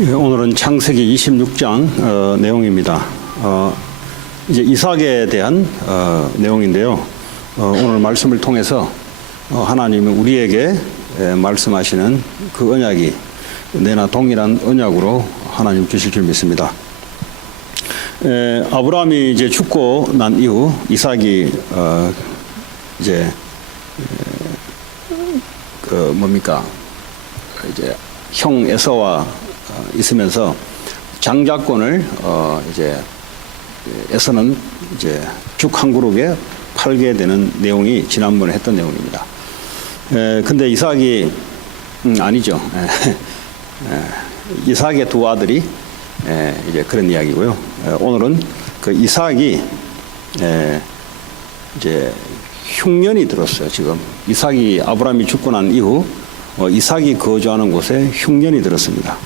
오늘은 창세기 26장 내용입니다. 이제 이삭에 대한 내용인데요. 오늘 말씀을 통해서 하나님이 우리에게 말씀하시는 그 언약이 내나 동일한 언약으로 하나님 주실 줄 믿습니다. 아브라함이 이제 죽고 난 이후 이삭이 이제 이제 형 에서와 있으면서 장자권을 이제 에서는 이제 죽 한 그룹에 팔게 되는 내용이 지난번에 했던 내용입니다. 근데 이삭이 아니죠. 이삭의 두 아들이 이제 그런 이야기고요. 오늘은 그 이삭이 이제 흉년이 들었어요. 지금 이삭이 아브라함이 죽고 난 이후 이삭이 거주하는 곳에 흉년이 들었습니다.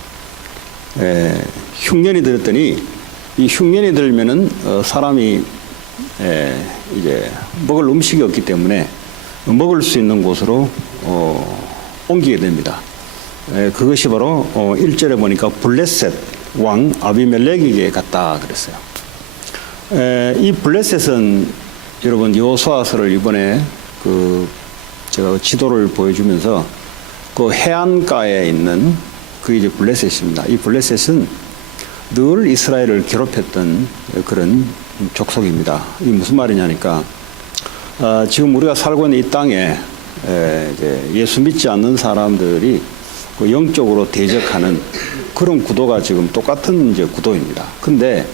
흉년이 들었더니 이 흉년이 들면은 사람이 이제 먹을 음식이 없기 때문에 먹을 수 있는 곳으로 옮기게 됩니다. 그것이 바로 1절에 보니까 블레셋 왕 아비멜렉에게 갔다 그랬어요. 이 블레셋은 여러분 여호수아서를 이번에 제가 지도를 보여주면서 그 해안가에 있는 그 이제 블레셋입니다. 이 블레셋은 늘 이스라엘을 괴롭혔던 그런 족속입니다. 이게 무슨 말이냐니까 지금 우리가 살고 있는 이 땅에 이제 예수 믿지 않는 사람들이 그 영적으로 대적하는 그런 구도가 지금 똑같은 이제 구도입니다. 근데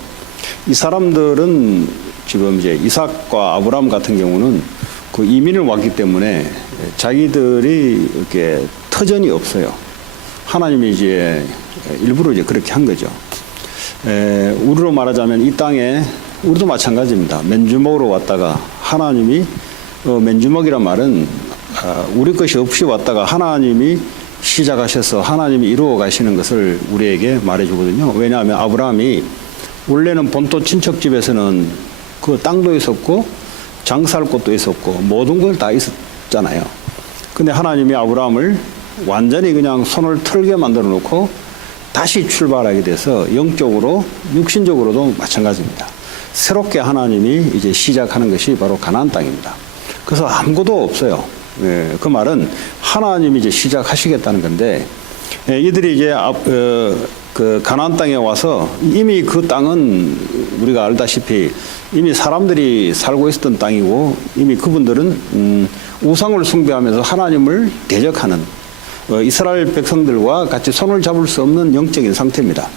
이 사람들은 지금 이제 이삭과 아브라함 같은 경우는 그 이민을 왔기 때문에 자기들이 이렇게 터전이 없어요. 하나님이 이제 일부러 이제 그렇게 한 거죠. 우리로 말하자면 이 땅에 우리도 마찬가지입니다. 맨주먹으로 왔다가 하나님이 맨주먹이란 말은 우리 것이 없이 왔다가 하나님이 시작하셔서 하나님이 이루어 가시는 것을 우리에게 말해주거든요. 왜냐하면 아브라함이 원래는 본토 친척집에서는 그 땅도 있었고 장사할 곳도 있었고 모든 걸 다 있었잖아요. 근데 하나님이 아브라함을 완전히 그냥 손을 털게 만들어 놓고 다시 출발하게 돼서 영적으로 육신적으로도 마찬가지입니다. 새롭게 하나님이 이제 시작하는 것이 바로 가나안 땅입니다. 그래서 아무것도 없어요. 그 말은 하나님이 이제 시작하시겠다는 건데 이들이 이제 그 가나안 땅에 와서 이미 그 땅은 우리가 알다시피 이미 사람들이 살고 있었던 땅이고 이미 그분들은 우상을 숭배하면서 하나님을 대적하는 이스라엘 백성들과 같이 손을 잡을 수 없는 영적인 상태입니다.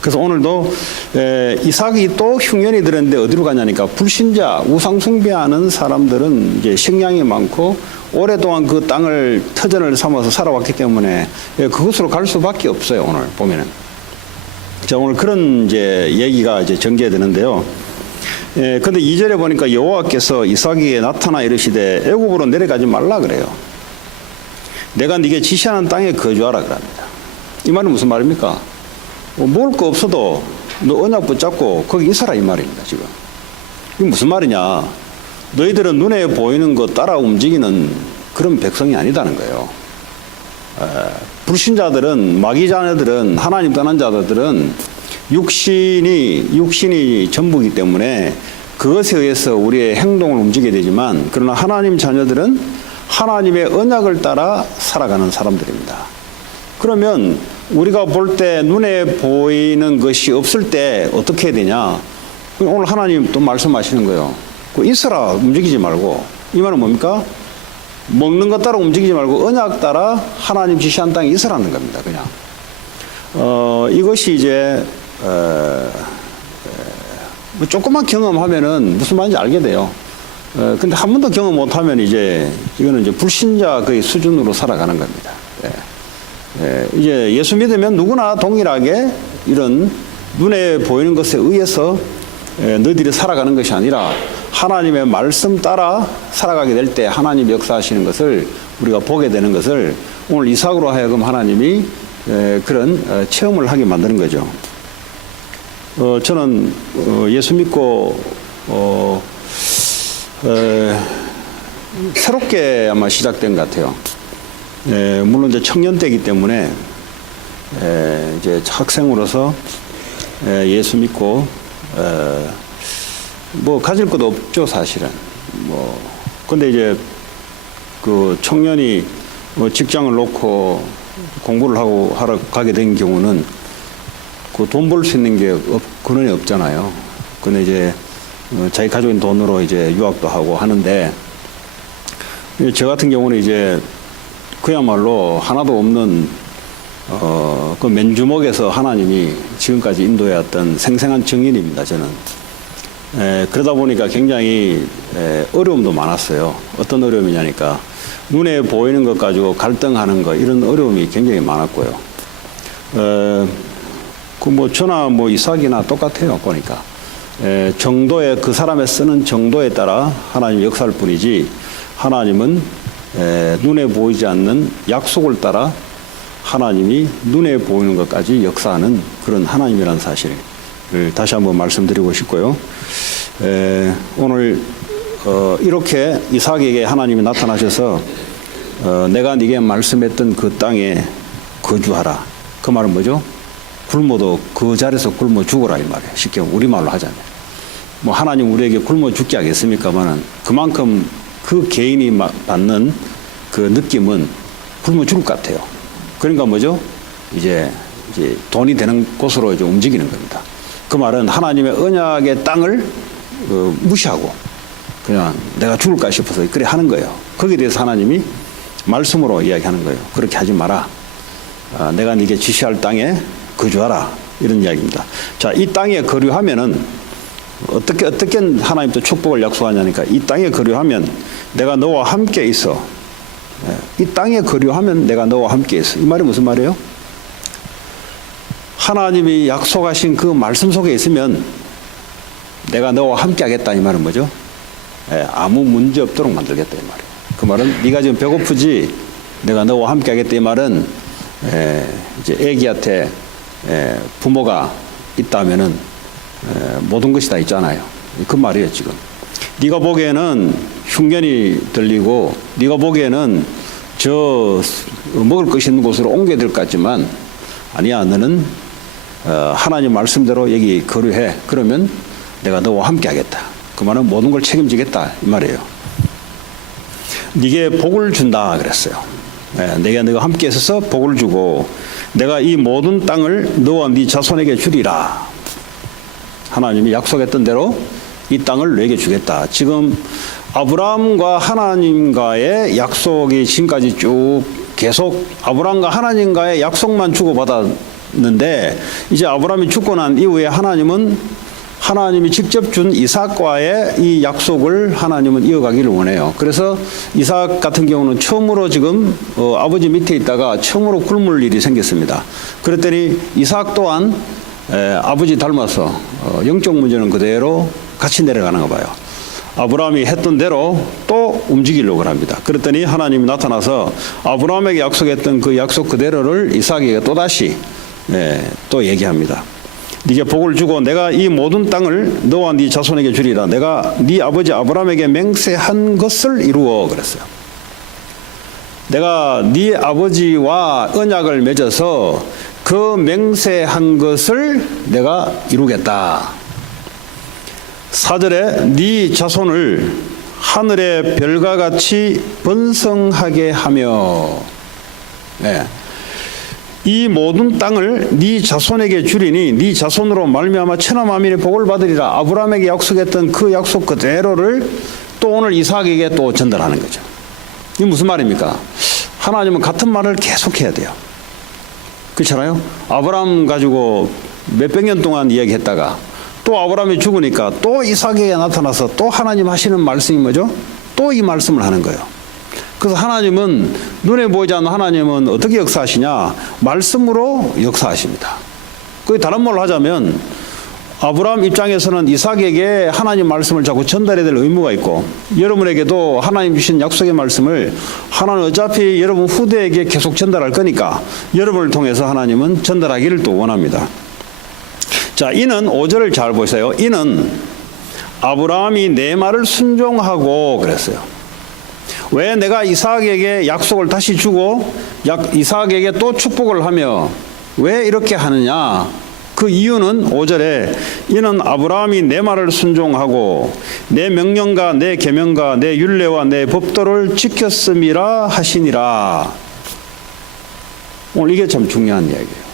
그래서 오늘도 이삭이 또 흉년이 들었는데 어디로 가냐니까 불신자 우상 숭배하는 사람들은 이제 식량이 많고 오랫동안 그 땅을 터전을 삼아서 살아왔기 때문에 그곳으로 갈 수밖에 없어요. 오늘 보면은. 자, 오늘 그런 이제 얘기가 이제 전개되는데요. 근데 2절에 보니까 여호와께서 이삭에게 나타나 이르시되 애굽으로 내려가지 말라 그래요. 내가 네게 지시하는 땅에 거주하라 그럽니다. 이 말은 무슨 말입니까? 먹을 거 없어도 너 언약 붙잡고 거기 있어라 이 말입니다. 지금 이게 무슨 말이냐? 너희들은 눈에 보이는 거 따라 움직이는 그런 백성이 아니다는 거예요. 불신자들은 마귀 자녀들은 하나님 떠난 자들은 육신이 전부이기 때문에 그것에 의해서 우리의 행동을 움직이게 되지만 그러나 하나님 자녀들은 하나님의 언약을 따라 살아가는 사람들입니다. 그러면 우리가 볼 때 눈에 보이는 것이 없을 때 어떻게 해야 되냐? 오늘 하나님 또 말씀하시는 거예요. 있어라, 움직이지 말고. 이 말은 뭡니까? 먹는 것 따라 움직이지 말고 언약 따라 하나님 지시한 땅에 있으라는 겁니다. 그냥. 이것이 이제 조금만 경험하면은 무슨 말인지 알게 돼요. 근데 한 번도 경험 못하면 이거는 이제 불신자 그 수준으로 살아가는 겁니다. 이제 예수 믿으면 누구나 동일하게 이런 눈에 보이는 것에 의해서 너희들이 살아가는 것이 아니라 하나님의 말씀 따라 살아가게 될 때 하나님이 역사하시는 것을 우리가 보게 되는 것을 오늘 이삭으로 하여금 하나님이 그런 체험을 하게 만드는 거죠. 저는 예수 믿고 새롭게 아마 시작된 것 같아요. 물론 이제 청년 때이기 때문에 이제 학생으로서 예수 믿고 뭐 가질 것도 없죠 사실은. 뭐 근데 이제 그 청년이 뭐 직장을 놓고 공부를 하고 하러 가게 된 경우는 그 돈 벌 수 있는 게 근원이 없잖아요. 근데 이제 자기 가족인 돈으로 이제 유학도 하고 하는데, 저 같은 경우는 이제 그야말로 하나도 없는 그 맨주먹에서 하나님이 지금까지 인도해왔던 생생한 증인입니다. 저는. 그러다 보니까 굉장히 어려움도 많았어요. 어떤 어려움이냐니까 눈에 보이는 것 가지고 갈등하는 거, 이런 어려움이 굉장히 많았고요. 그 뭐 저나 뭐 이삭이나 똑같아요. 보니까 정도의, 그 사람의 쓰는 정도에 따라 하나님 역사할 뿐이지, 하나님은 눈에 보이지 않는 약속을 따라 하나님이 눈에 보이는 것까지 역사하는 그런 하나님이라는 사실을 다시 한번 말씀드리고 싶고요. 오늘 이렇게 이삭에게 하나님이 나타나셔서 내가 네게 말씀했던 그 땅에 거주하라. 그 말은 뭐죠? 굶어도 그 자리에서 굶어 죽어라, 이 말이에요. 쉽게 우리말로 하자면. 뭐 하나님 우리에게 굶어 죽게 하겠습니까만은 그만큼 그 개인이 받는 그 느낌은 굶어 죽을 것 같아요. 그러니까 뭐죠? 이제 돈이 되는 곳으로 이제 움직이는 겁니다. 그 말은 하나님의 언약의 땅을 무시하고 그냥 내가 죽을까 싶어서 그래 하는 거예요. 거기에 대해서 하나님이 말씀으로 이야기하는 거예요. 그렇게 하지 마라. 내가 네게 지시할 땅에 거주하라. 이런 이야기입니다. 자, 이 땅에 거류하면은 어떻게 하나님 또 축복을 약속하냐니까, 이 땅에 거류하면 내가 너와 함께 있어. 이 땅에 거류하면 내가 너와 함께 있어. 이 말이 무슨 말이에요? 하나님이 약속하신 그 말씀 속에 있으면 내가 너와 함께 하겠다, 이 말은 뭐죠? 아무 문제 없도록 만들겠다, 이 말이에요. 그 말은 네가 지금 배고프지? 내가 너와 함께 하겠다, 이 말은 이제 애기한테 부모가 있다면은 모든 것이 다 있잖아요. 그 말이에요. 지금 네가 보기에는 흉년이 들리고 네가 보기에는 저 먹을 것이 있는 곳으로 옮겨야 될 것 같지만 아니야, 너는 하나님 말씀대로 여기 거류해. 그러면 내가 너와 함께 하겠다. 그 말은 모든 걸 책임지겠다, 이 말이에요. 네게 복을 준다 그랬어요. 내가 너가 함께 있어서 복을 주고 내가 이 모든 땅을 너와 네 자손에게 주리라. 하나님이 약속했던 대로 이 땅을 너에게 주겠다. 지금 아브라함과 하나님과의 약속이 지금까지 쭉 계속 아브라함과 하나님과의 약속만 주고받았는데, 이제 아브라함이 죽고 난 이후에 하나님이 직접 준 이삭과의 이 약속을 하나님은 이어가기를 원해요. 그래서 이삭 같은 경우는 처음으로 지금 아버지 밑에 있다가 처음으로 굶을 일이 생겼습니다. 그랬더니 이삭 또한 아버지 닮아서 영적 문제는 그대로 같이 내려가는가 봐요. 아브라함이 했던 대로 또 움직이려고 합니다. 그랬더니 하나님이 나타나서 아브라함에게 약속했던 그 약속 그대로를 이삭에게 또다시 또 얘기합니다. 네게 복을 주고 내가 이 모든 땅을 너와 네 자손에게 주리라. 내가 네 아버지 아브라함에게 맹세한 것을 이루어 그랬어요. 내가 네 아버지와 언약을 맺어서 그 맹세한 것을 내가 이루겠다. 4절에 네 자손을 하늘의 별과 같이 번성하게 하며, 이 모든 땅을 네 자손에게 주리니 네 자손으로 말미암아 천하 만민의 복을 받으리라. 아브라함에게 약속했던 그 약속 그대로를 또 오늘 이삭에게 또 전달하는 거죠. 이게 무슨 말입니까? 하나님은 같은 말을 계속해야 돼요. 그렇잖아요? 아브라함 가지고 몇백 년 동안 이야기했다가 또 아브라함이 죽으니까 또 이삭에게 나타나서 또 하나님 하시는 말씀이 뭐죠? 또 이 말씀을 하는 거예요. 그래서 하나님은, 눈에 보이지 않는 하나님은 어떻게 역사하시냐? 말씀으로 역사하십니다. 그 다른 말로 하자면 아브라함 입장에서는 이삭에게 하나님 말씀을 자꾸 전달해야 될 의무가 있고, 여러분에게도 하나님 주신 약속의 말씀을 하나는 어차피 여러분 후대에게 계속 전달할 거니까 여러분을 통해서 하나님은 전달하기를 또 원합니다. 자, 이는 5절을 잘 보세요. 이는 아브라함이 내 말을 순종하고 그랬어요. 왜? 내가 이삭에게 약속을 다시 주고 이삭에게 또 축복을 하며 왜 이렇게 하느냐? 그 이유는 5절에 이는 아브라함이 내 말을 순종하고 내 명령과 내 계명과 내 율례와 내 법도를 지켰음이라 하시니라. 오늘 이게 참 중요한 이야기예요.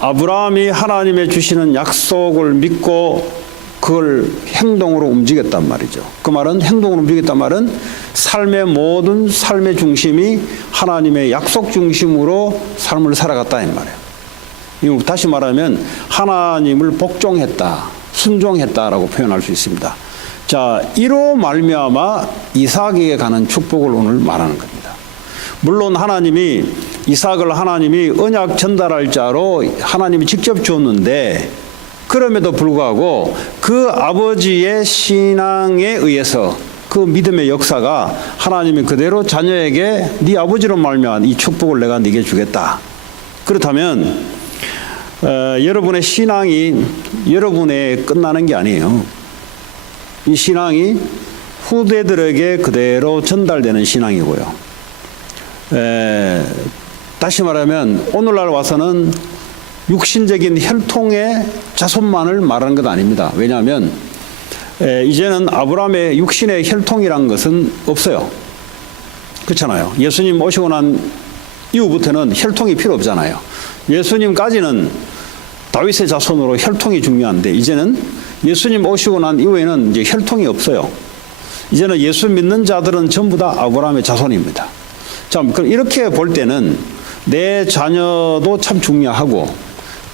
아브라함이 하나님의 주시는 약속을 믿고 그걸 행동으로 움직였단 말이죠. 그 말은 행동으로 움직였단 말은 삶의 모든 삶의 중심이 하나님의 약속 중심으로 삶을 살아갔다 이 말이에요. 다시 말하면 하나님을 복종했다, 순종했다라고 표현할 수 있습니다. 자, 이로 말미암아 이삭에게 가는 축복을 오늘 말하는 겁니다. 물론 하나님이 이삭을 하나님이 언약 전달할 자로 하나님이 직접 주었는데 그럼에도 불구하고 그 아버지의 신앙에 의해서 그 믿음의 역사가 하나님이 그대로 자녀에게 네 아버지로 말미암아 이 축복을 내가 네게 주겠다. 그렇다면 여러분의 신앙이 여러분에 끝나는 게 아니에요. 이 신앙이 후대들에게 그대로 전달되는 신앙이고요. 다시 말하면 오늘날 와서는 육신적인 혈통의 자손만을 말하는 것 아닙니다. 왜냐하면 이제는 아브라함의 육신의 혈통이란 것은 없어요. 그렇잖아요. 예수님 오시고 난 이후부터는 혈통이 필요 없잖아요. 예수님까지는 다윗의 자손으로 혈통이 중요한데 이제는 예수님 오시고 난 이후에는 이제 혈통이 없어요. 이제는 예수 믿는 자들은 전부 다 아브라함의 자손입니다. 자, 그럼 이렇게 볼 때는 내 자녀도 참 중요하고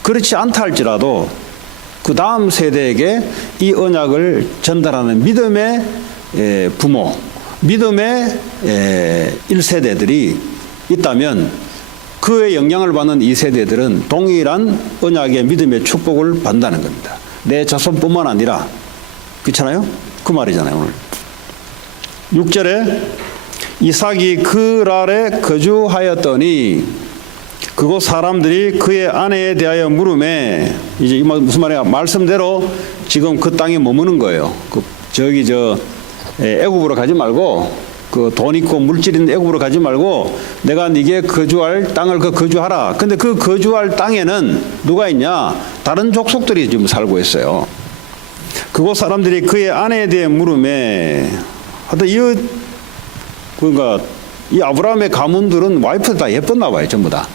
그렇지 않다 할지라도 그 다음 세대에게 이 언약을 전달하는 믿음의 부모, 믿음의 1세대들이 있다면 그의 영향을 받는 2세대들은 동일한 언약의 믿음의 축복을 받는다는 겁니다. 내 자손뿐만 아니라 그렇잖아요? 그 말이잖아요. 오늘 6절에 이삭이 그랄에 거주하였더니 그곳 사람들이 그의 아내에 대하여 물음에 이제 무슨 말이야? 말씀대로 지금 그 땅에 머무는 거예요. 애굽으로 가지 말고 그 돈 있고 물질 있는 애굽으로 가지 말고 내가 네게 거주할 땅을 거주하라. 근데 그 거주할 땅에는 누가 있냐? 다른 족속들이 지금 살고 있어요. 그곳 사람들이 그의 아내에 대해 물음에 하여튼 이 아브라함의 가문들은 와이프 다 예뻤나 봐요. 전부 다.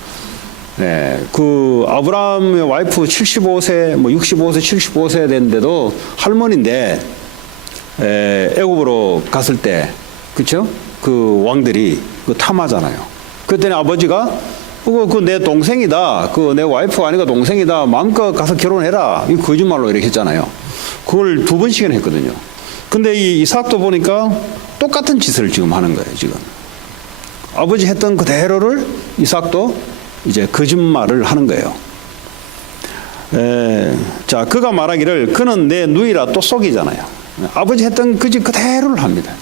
그 아브라함의 와이프 75세, 65세, 75세 됐는데도 할머니인데 애굽으로 갔을 때 그렇죠? 그 왕들이 그 탐하잖아요. 그랬더니 아버지가 그 내 동생이다. 그 내 와이프가 아니고 동생이다. 마음껏 가서 결혼해라. 이 거짓말로 이렇게 했잖아요. 그걸 2번씩이나 했거든요. 근데 이 이삭도 보니까 똑같은 짓을 지금 하는 거예요. 지금 아버지 했던 그대로를 이삭도 이제 거짓말을 하는 거예요. 자, 그가 말하기를 그는 내 누이라 또 속이잖아요. 아버지 했던 그 짓 그대로를 합니다.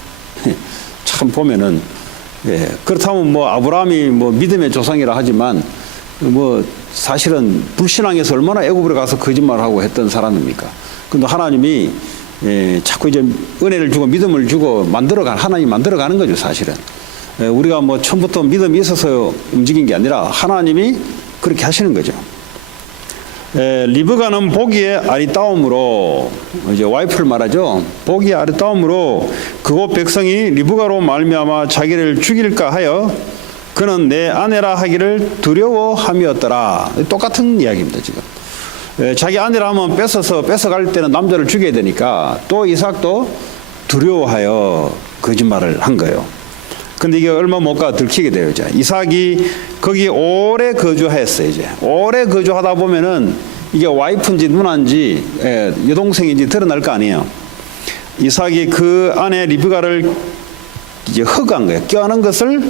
참 보면은 그렇다면 아브라함이 믿음의 조상이라 하지만 사실은 불신앙에서 얼마나 애굽으로 가서 거짓말하고 했던 사람입니까? 근데 하나님이 자꾸 이제 은혜를 주고 믿음을 주고 하나님이 만들어가는 거죠, 사실은. 우리가 처음부터 믿음이 있어서 움직인 게 아니라 하나님이 그렇게 하시는 거죠. 리브가는 보기에 아리따움으로 이제 와이프를 말하죠. 보기에 아리따움으로 그곳 백성이 리브가로 말미암아 자기를 죽일까 하여 그는 내 아내라 하기를 두려워함이었더라. 똑같은 이야기입니다. 지금 자기 아내라 하면 뺏어갈 때는 남자를 죽여야 되니까 또 이삭도 두려워하여 거짓말을 한 거예요. 근데 이게 얼마 못 가 들키게 돼요. 이제 이삭이 거기 오래 거주했어요. 이제 오래 거주하다 보면은 이게 와이프인지 누나인지 여동생인지 드러날 거 아니에요. 이삭이 그 아내 리브가를 이제 허간 거예요. 껴안은 것을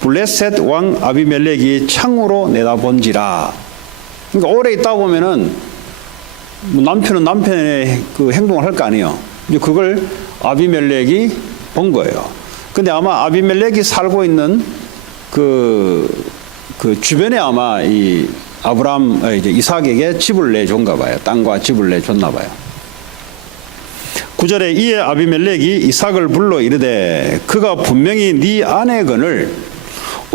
블레셋 왕 아비멜렉이 창으로 내다본지라. 그러니까 오래 있다 보면은 남편은 남편의 그 행동을 할 거 아니에요. 이제 그걸 아비멜렉이 본 거예요. 근데 아마 아비멜렉이 살고 있는 그 주변에 아마 이 이제 이삭에게 집을 내줬나 봐요. 땅과 집을 내줬나 봐요. 9절에 이에 아비멜렉이 이삭을 불러 이르되 그가 분명히 네 아내건을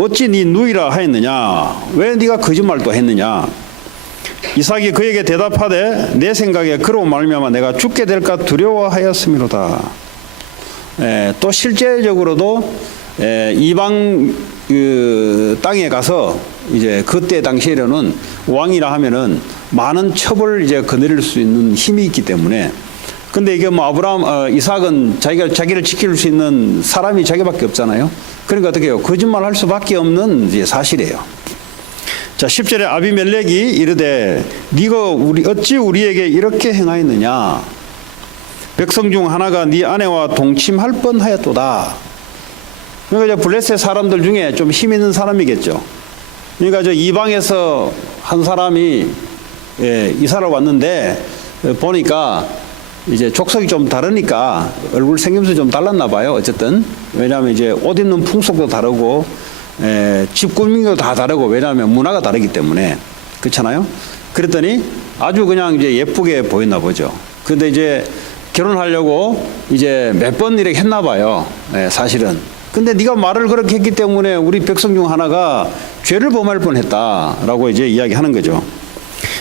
어찌 네 누이라 하였느냐? 왜 네가 거짓말도 했느냐? 이삭이 그에게 대답하되 내 생각에 그로 말미암아 내가 죽게 될까 두려워하였음이로다. 또 실제적으로도 이방 그 땅에 가서 이제 그때 당시에는 왕이라 하면은 많은 첩을 이제 거느릴 수 있는 힘이 있기 때문에, 근데 이게 뭐 이삭은 자기를 지킬 수 있는 사람이 자기밖에 없잖아요. 그러니까 어떻게 해요? 거짓말 할 수밖에 없는 이제 사실이에요. 자, 10절에 아비멜렉이 이르되 네가 어찌 우리에게 이렇게 행하였느냐? 백성 중 하나가 네 아내와 동침할 뻔하였도다. 그러니까 이제 블레셋 사람들 중에 좀 힘 있는 사람이겠죠. 그러니까 저 이방에서 한 사람이 이사를 왔는데 보니까 이제 족속이 좀 다르니까 얼굴 생김새 좀 달랐나 봐요. 어쨌든 왜냐하면 이제 옷 입는 풍속도 다르고 집 꾸미기도 다 다르고, 왜냐하면 문화가 다르기 때문에. 그렇잖아요. 그랬더니 아주 그냥 이제 예쁘게 보였나 보죠. 근데 이제 결혼하려고 이제 몇 번 이렇게 했나 봐요. 사실은. 근데 네가 말을 그렇게 했기 때문에 우리 백성 중 하나가 죄를 범할 뻔했다라고 이제 이야기하는 거죠.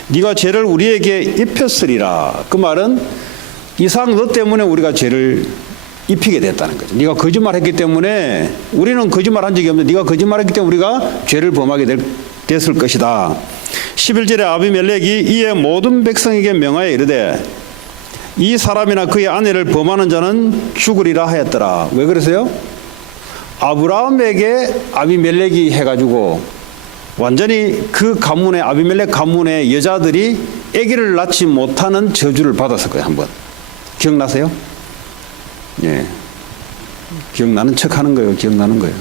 네가 죄를 우리에게 입혔으리라. 그 말은 이삭 너 때문에 우리가 죄를 입히게 됐다는 거죠. 네가 거짓말했기 때문에, 우리는 거짓말한 적이 없는데 네가 거짓말했기 때문에 우리가 죄를 범하게 됐을 것이다. 11절에 아비멜렉이 이에 모든 백성에게 명하여 이르되 이 사람이나 그의 아내를 범하는 자는 죽으리라 하였더라. 왜 그러세요? 아브라함에게 아비멜렉이 해가지고 완전히 그 가문의, 아비멜렉 가문의 여자들이 아기를 낳지 못하는 저주를 받았을 거예요. 한번 기억나세요? 예, 기억나는 척 하는 거예요. 기억나는 거예요.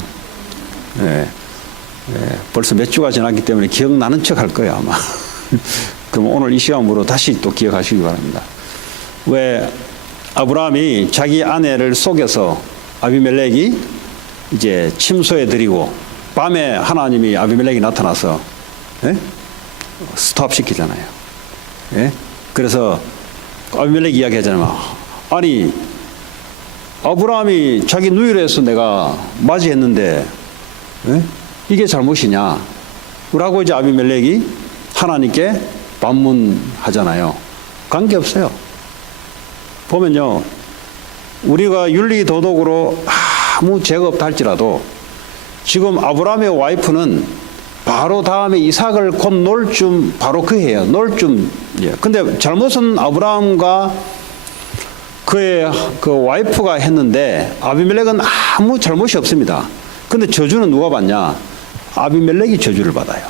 벌써 몇 주가 지났기 때문에 기억나는 척 할 거예요, 아마. 그럼 오늘 이 시간으로 다시 또 기억하시기 바랍니다. 왜 아브라함이 자기 아내를 속여서 아비멜렉이 이제 침소에 들이고 밤에 하나님이 아비멜렉이 나타나서 스톱 시키잖아요. 그래서 아비멜렉 이야기하잖아요. 아니, 아브라함이 자기 누이로 해서 내가 맞이했는데 이게 잘못이냐? 라고 이제 아비멜렉이 하나님께 반문하잖아요. 관계없어요. 보면요, 우리가 윤리도덕으로 아무 죄가 없다 할지라도 지금 아브라함의 와이프는 바로 다음에 이삭을 곧 놓을 쯤 바로 그 해요. 놓을 쯤. 근데 잘못은 아브라함과 그의 그 와이프가 했는데 아비멜렉은 아무 잘못이 없습니다. 근데 저주는 누가 받냐? 아비멜렉이 저주를 받아요.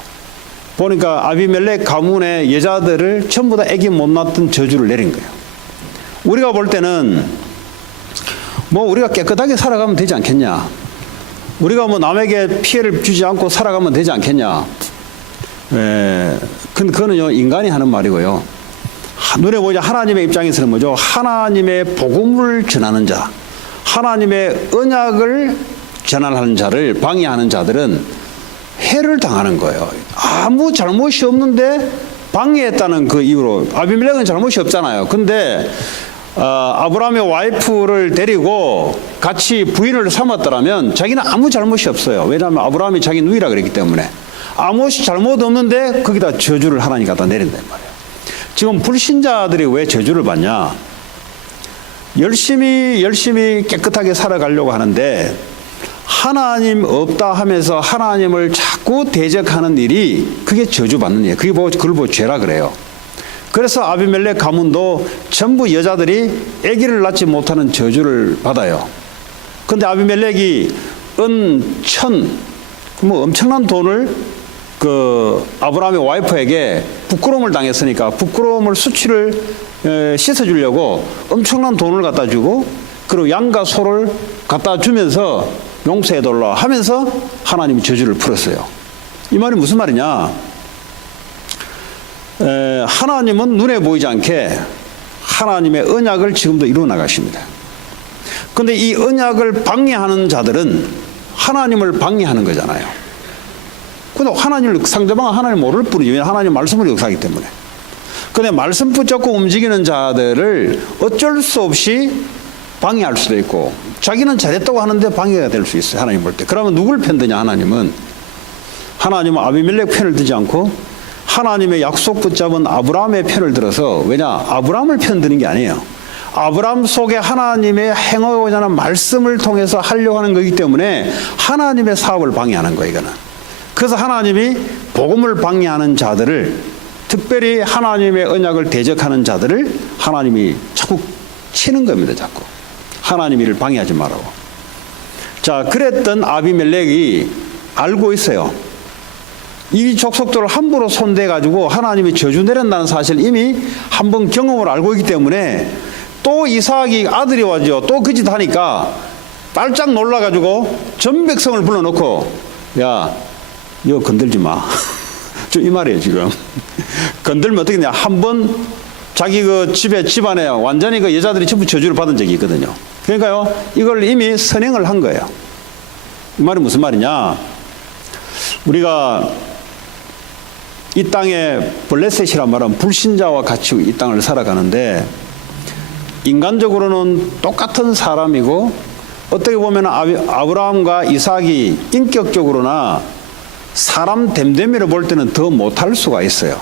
보니까 아비멜렉 가문의 여자들을 전부 다 아기 못 낳던 저주를 내린 거예요. 우리가 볼 때는 뭐 우리가 깨끗하게 살아가면 되지 않겠냐? 우리가 뭐 남에게 피해를 주지 않고 살아가면 되지 않겠냐? 근데 그거는요, 인간이 하는 말이고요. 눈에 보이지 하나님의 입장에서는 뭐죠? 하나님의 복음을 전하는 자, 하나님의 언약을 전하는 자를 방해하는 자들은 해를 당하는 거예요. 아무 잘못이 없는데 방해했다는 그 이유로. 아비멜렉은 잘못이 없잖아요. 근데 아브라함의 와이프를 데리고 같이 부인을 삼았더라면 자기는 아무 잘못이 없어요. 왜냐하면 아브라함이 자기 누이라 그랬기 때문에. 아무 잘못 없는데 거기다 저주를 하나님 갖다 내린단 말이에요. 지금 불신자들이 왜 저주를 받냐? 열심히 깨끗하게 살아가려고 하는데 하나님 없다 하면서 하나님을 자꾸 대적하는 일이 그게 저주받는 일이에요. 그걸 보고 죄라 그래요. 그래서 아비멜렉 가문도 전부 여자들이 아기를 낳지 못하는 저주를 받아요. 근데 아비멜렉이 뭐 엄청난 돈을 그 아브라함의 와이프에게 부끄러움을 당했으니까 부끄러움을 수치를 씻어주려고 엄청난 돈을 갖다 주고, 그리고 양과 소를 갖다 주면서 용서해달라 하면서 하나님이 저주를 풀었어요. 이 말이 무슨 말이냐? 하나님은 눈에 보이지 않게 하나님의 언약을 지금도 이루어 나가십니다. 그런데 이 언약을 방해하는 자들은 하나님을 방해하는 거잖아요. 근데 상대방은 하나님을 모를 뿐이지. 왜냐하면 하나님 말씀을 역사하기 때문에. 근데 말씀 붙잡고 움직이는 자들을 어쩔 수 없이 방해할 수도 있고, 자기는 잘했다고 하는데 방해가 될 수 있어요. 하나님 볼 때. 그러면 누굴 편드냐? 하나님은 하나님은 아비멜렉 편을 들지 않고 하나님의 약속 붙잡은 아브라함의 편을 들어서, 왜냐? 아브라함을 편드는 게 아니에요. 아브라함 속에 하나님의 행하고자 하는 말씀을 통해서 하려고 하는 거기 때문에 하나님의 사업을 방해하는 거예요, 이거는. 그래서 하나님이 복음을 방해하는 자들을, 특별히 하나님의 언약을 대적하는 자들을 하나님이 자꾸 치는 겁니다, 자꾸. 하나님 일을 방해하지 말라고. 자, 그랬던 아비멜렉이 알고 있어요. 이 족속들을 함부로 손대가지고 하나님이 저주 내린다는 사실을 이미 한번 경험을 알고 있기 때문에 또 이삭이 아들이 와죠. 또 그 짓 하니까 빨짝 놀라가지고 전 백성을 불러놓고, 야, 이거 건들지 마. 좀 이 말이에요, 지금. 건들면 어떻게 되냐. 한번 자기 그 집안에 완전히 그 여자들이 전부 저주를 받은 적이 있거든요. 그러니까요, 이걸 이미 선행을 한 거예요. 이 말이 무슨 말이냐. 우리가 이 땅에 블레셋이란 말은 불신자와 같이 이 땅을 살아가는데, 인간적으로는 똑같은 사람이고, 어떻게 보면 아브라함과 이삭이 인격적으로나 사람 됨됨이를 볼 때는 더 못할 수가 있어요.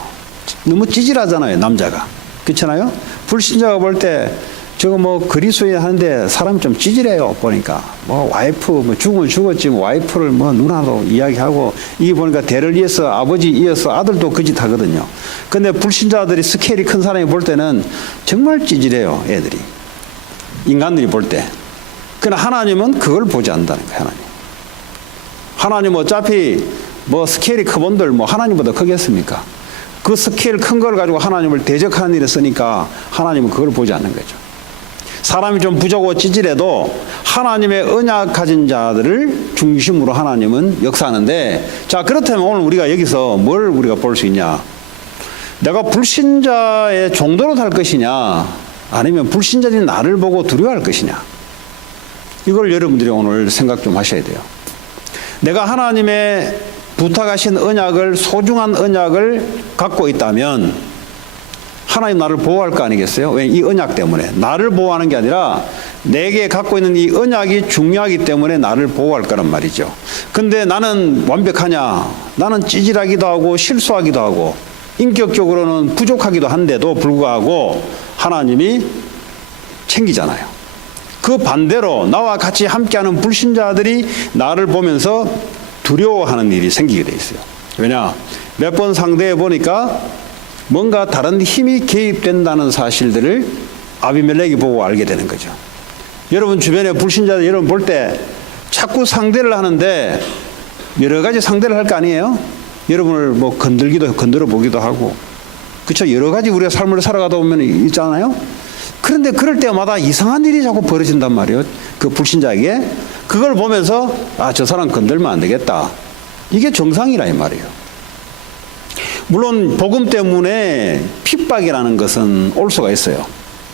너무 찌질하잖아요, 남자가. 그렇잖아요? 불신자가 볼 때 저거 뭐 그리스도인 하는데 사람이 좀 찌질해요. 보니까 뭐 와이프 뭐 죽으면 죽었지, 뭐 와이프를 뭐 누나로 이야기하고, 이게 보니까 대를 이어서 아버지 이어서 아들도 그 짓 하거든요. 근데 불신자들이 스케일이 큰 사람이 볼 때는 정말 찌질해요, 애들이. 인간들이 볼 때. 그러나 하나님은 그걸 보지 않는다는 거예요, 하나님. 하나님 어차피 뭐 스케일이 크본들 뭐 하나님보다 크겠습니까? 그 스케일 큰 걸 가지고 하나님을 대적하는 일에 쓰니까 하나님은 그걸 보지 않는 거죠. 사람이 좀 부족하고 찌질해도 하나님의 언약 가진 자들을 중심으로 하나님은 역사하는데, 자, 그렇다면 오늘 우리가 여기서 뭘 우리가 볼 수 있냐? 내가 불신자의 종도로 살 것이냐, 아니면 불신자들이 나를 보고 두려워할 것이냐? 이걸 여러분들이 오늘 생각 좀 하셔야 돼요. 내가 하나님의 부탁하신 언약을, 소중한 언약을 갖고 있다면 하나님 나를 보호할 거 아니겠어요? 왜? 이 언약 때문에. 나를 보호하는 게 아니라 내게 갖고 있는 이 언약이 중요하기 때문에 나를 보호할 거란 말이죠. 근데 나는 완벽하냐? 나는 찌질하기도 하고 실수하기도 하고 인격적으로는 부족하기도 한데도 불구하고 하나님이 챙기잖아요. 그 반대로 나와 같이 함께하는 불신자들이 나를 보면서 두려워하는 일이 생기게 돼 있어요. 왜냐? 몇 번 상대해 보니까 뭔가 다른 힘이 개입된다는 사실들을 아비멜렉이 보고 알게 되는 거죠. 여러분 주변에 불신자들 여러분 볼 때 자꾸 상대를 하는데 여러 가지 상대를 할 거 아니에요? 여러분을 뭐 건드려 보기도 하고, 그렇죠? 여러 가지 우리가 삶을 살아가다 보면 있잖아요. 그런데 그럴 때마다 이상한 일이 자꾸 벌어진단 말이에요. 그 불신자에게. 그걸 보면서 아, 저 사람 건들면 안 되겠다. 이게 정상이라 이 말이에요. 물론 복음 때문에 핍박이라는 것은 올 수가 있어요.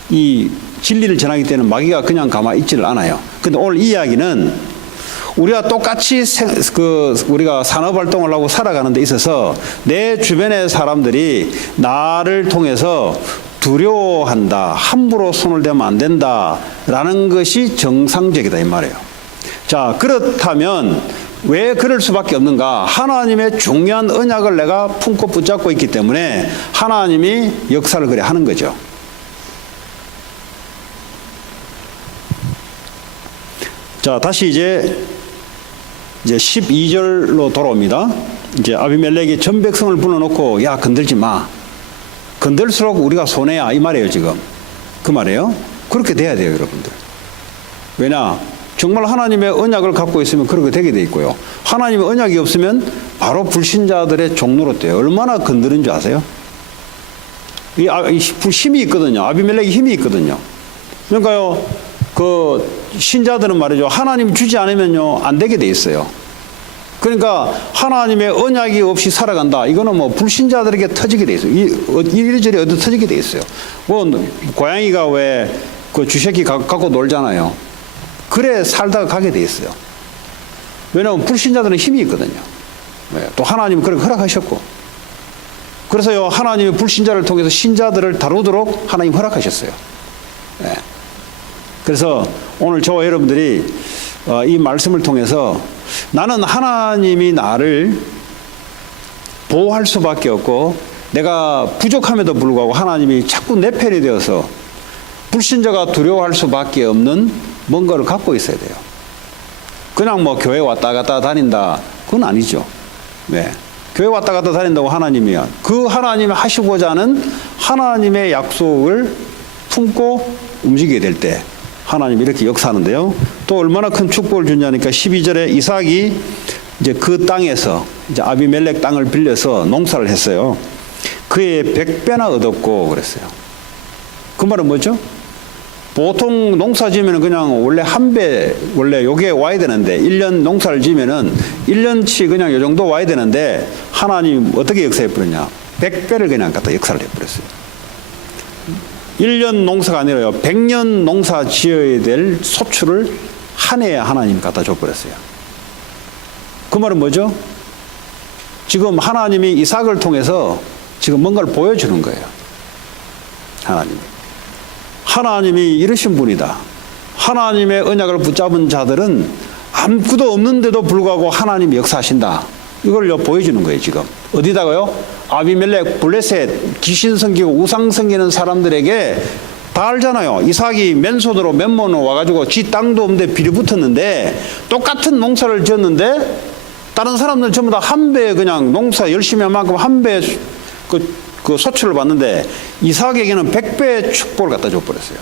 이 진리를 전하기 때문에 마귀가 그냥 가만히 있지를 않아요. 근데 오늘 이 이야기는 우리가 똑같이 우리가 산업활동을 하고 살아가는 데 있어서 내 주변의 사람들이 나를 통해서 두려워한다, 함부로 손을 대면 안 된다라는 것이 정상적이다 이 말이에요. 자, 그렇다면 왜 그럴 수밖에 없는가? 하나님의 중요한 언약을 내가 품고 붙잡고 있기 때문에 하나님이 역사를 그래 하는 거죠. 자, 다시 이제 12절로 돌아옵니다. 이제 아비멜렉이 전 백성을 불러놓고 야, 건들지 마. 건들수록 우리가 손해야 이 말이에요, 지금. 그 말이에요. 그렇게 돼야 돼요, 여러분들. 왜냐? 정말 하나님의 언약을 갖고 있으면 그렇게 되게 돼 있고요. 하나님의 언약이 없으면 바로 불신자들의 종로로 돼요. 얼마나 건드는 줄 아세요? 이 힘이 있거든요. 아비멜렉이 힘이 있거든요. 그러니까요, 그 신자들은 말이죠. 하나님 주지 않으면요, 안 되게 돼 있어요. 그러니까 하나님의 언약이 없이 살아간다. 이거는 뭐 불신자들에게 터지게 돼 있어요. 이리저리 얻어 터지게 돼 있어요. 뭐 고양이가 왜 그 쥐새끼 갖고 놀잖아요. 그래 살다가 가게 돼 있어요. 왜냐하면 불신자들은 힘이 있거든요. 또 하나님은 그렇게 허락하셨고, 그래서요 하나님이 불신자를 통해서 신자들을 다루도록 하나님 허락하셨어요. 그래서 오늘 저와 여러분들이 이 말씀을 통해서 나는 하나님이 나를 보호할 수밖에 없고 내가 부족함에도 불구하고 하나님이 자꾸 내 편이 되어서 불신자가 두려워할 수밖에 없는 뭔가를 갖고 있어야 돼요. 그냥 뭐 교회 왔다 갔다 다닌다 그건 아니죠. 네. 교회 왔다 갔다 다닌다고 하나님이야. 그 하나님이 하시고자 하는 하나님의 약속을 품고 움직이게 될 때 하나님이 이렇게 역사하는데요. 또 얼마나 큰 축복을 주냐니까 12절에 이삭이 이제 그 땅에서 이제 아비멜렉 땅을 빌려서 농사를 했어요. 그의 100배나 얻었고 그랬어요. 그 말은 뭐죠? 보통 농사 지으면 그냥 원래 한 배, 원래 요게 와야 되는데, 1년 농사를 지으면은 1년치 그냥 요 정도 와야 되는데, 하나님 어떻게 역사해버렸냐? 100배를 그냥 갖다 역사를 해버렸어요. 1년 농사가 아니라요. 100년 농사 지어야 될 소출을 한 해에 하나님 갖다 줘버렸어요. 그 말은 뭐죠? 지금 하나님이 이삭을 통해서 지금 뭔가를 보여주는 거예요. 하나님이 이러신 분이다. 하나님의 언약을 붙잡은 자들은 아무것도 없는데도 불구하고 하나님이 역사하신다. 이걸 보여주는 거예요, 지금. 어디다가요? 아비멜렉, 블레셋, 귀신 섬기고 우상 섬기는 사람들에게 다 알잖아요. 이삭이 맨손으로 맨몸으로 와가지고 지 땅도 없는데 빌어붙었는데 똑같은 농사를 지었는데 다른 사람들은 전부 다 한 배 그냥 농사 열심히 한 만큼 한 배 그 소출을 받는데 이삭에게는 100배의 축복을 갖다 줘버렸어요.